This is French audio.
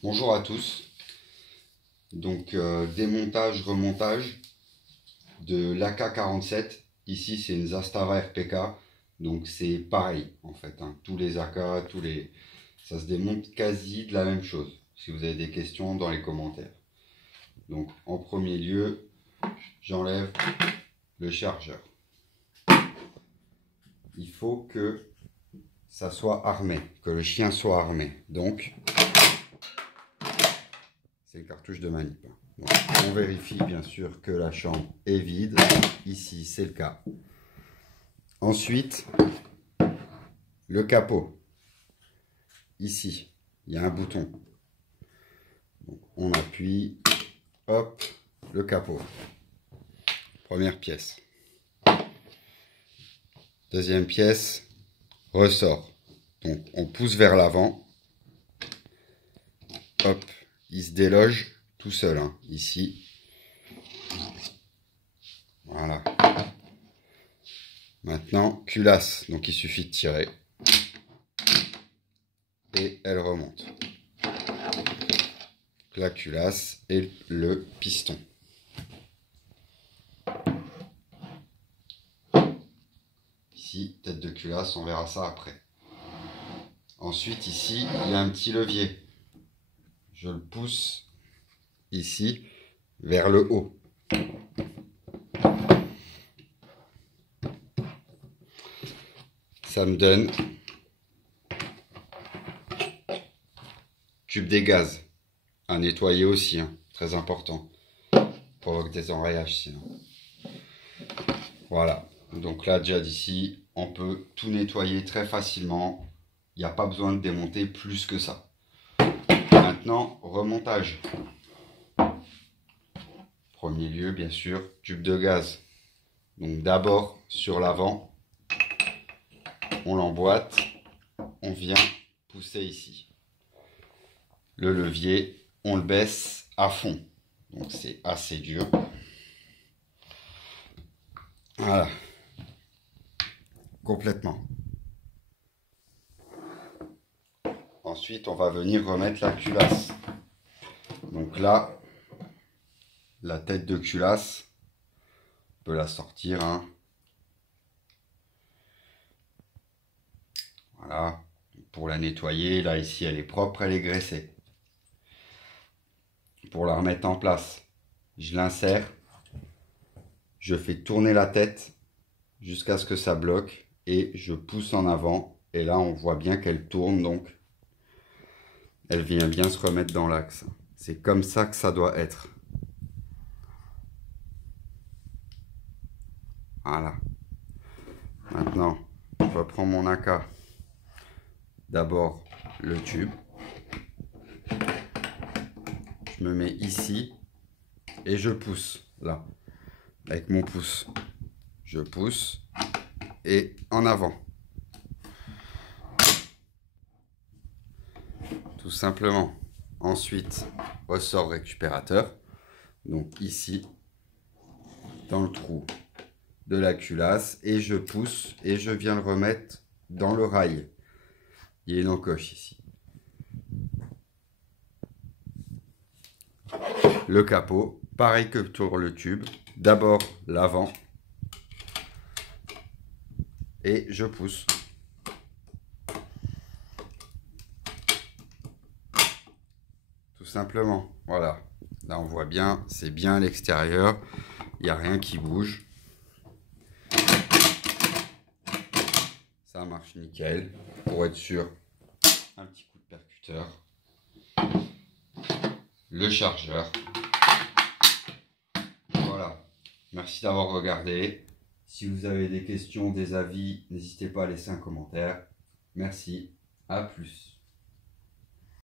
Bonjour à tous. Donc démontage, remontage de l'AK47. Ici c'est une Zastava RPK. Donc c'est pareil en fait. Tous les AK, ça se démonte quasi de la même chose. Si vous avez des questions dans les commentaires. Donc en premier lieu, j'enlève le chargeur. Il faut que ça soit armé, que le chien soit armé. Donc c'est une cartouche de manip. Donc, on vérifie bien sûr que la chambre est vide. Ici, c'est le cas. Ensuite, le capot. Ici, il y a un bouton. Donc, on appuie. Hop, le capot. Première pièce. Deuxième pièce, ressort. Donc, on pousse vers l'avant. Hop, il se déloge tout seul, ici. Voilà. Maintenant, culasse. Donc, il suffit de tirer. Et elle remonte. La culasse et le piston. Ici, tête de culasse, on verra ça après. Ensuite, ici, il y a un petit levier. Je le pousse ici vers le haut. Ça me donne tube des gaz à nettoyer aussi, très important. Provoque des enrayages sinon. Voilà, donc là déjà d'ici, on peut tout nettoyer très facilement. Il n'y a pas besoin de démonter plus que ça. Maintenant, remontage. Premier lieu, bien sûr, tube de gaz. Donc d'abord sur l'avant, on l'emboîte, on vient pousser ici. Le levier, on le baisse à fond. Donc c'est assez dur. Voilà. Complètement. Ensuite, on va venir remettre la culasse. Donc là, la tête de culasse, on peut la sortir. Voilà. Pour la nettoyer, là, ici, elle est propre, elle est graissée. Pour la remettre en place, je l'insère. Je fais tourner la tête jusqu'à ce que ça bloque et je pousse en avant. Et là, on voit bien qu'elle tourne, donc elle vient bien se remettre dans l'axe. C'est comme ça que ça doit être. Voilà. Maintenant, je reprends mon AK. D'abord, le tube. Je me mets ici et je pousse, là, avec mon pouce. Je pousse et en avant. Tout simplement. Ensuite, ressort récupérateur. Donc ici, dans le trou de la culasse. Et je pousse et je viens le remettre dans le rail. Il y a une encoche ici. Le capot, pareil que pour le tube. D'abord l'avant. Et je pousse. Tout simplement. Voilà. Là on voit bien, c'est bien à l'extérieur. Il n'y a rien qui bouge. Ça marche nickel. Pour être sûr, un petit coup de percuteur. Le chargeur. Voilà. Merci d'avoir regardé. Si vous avez des questions, des avis, n'hésitez pas à laisser un commentaire. Merci. À plus.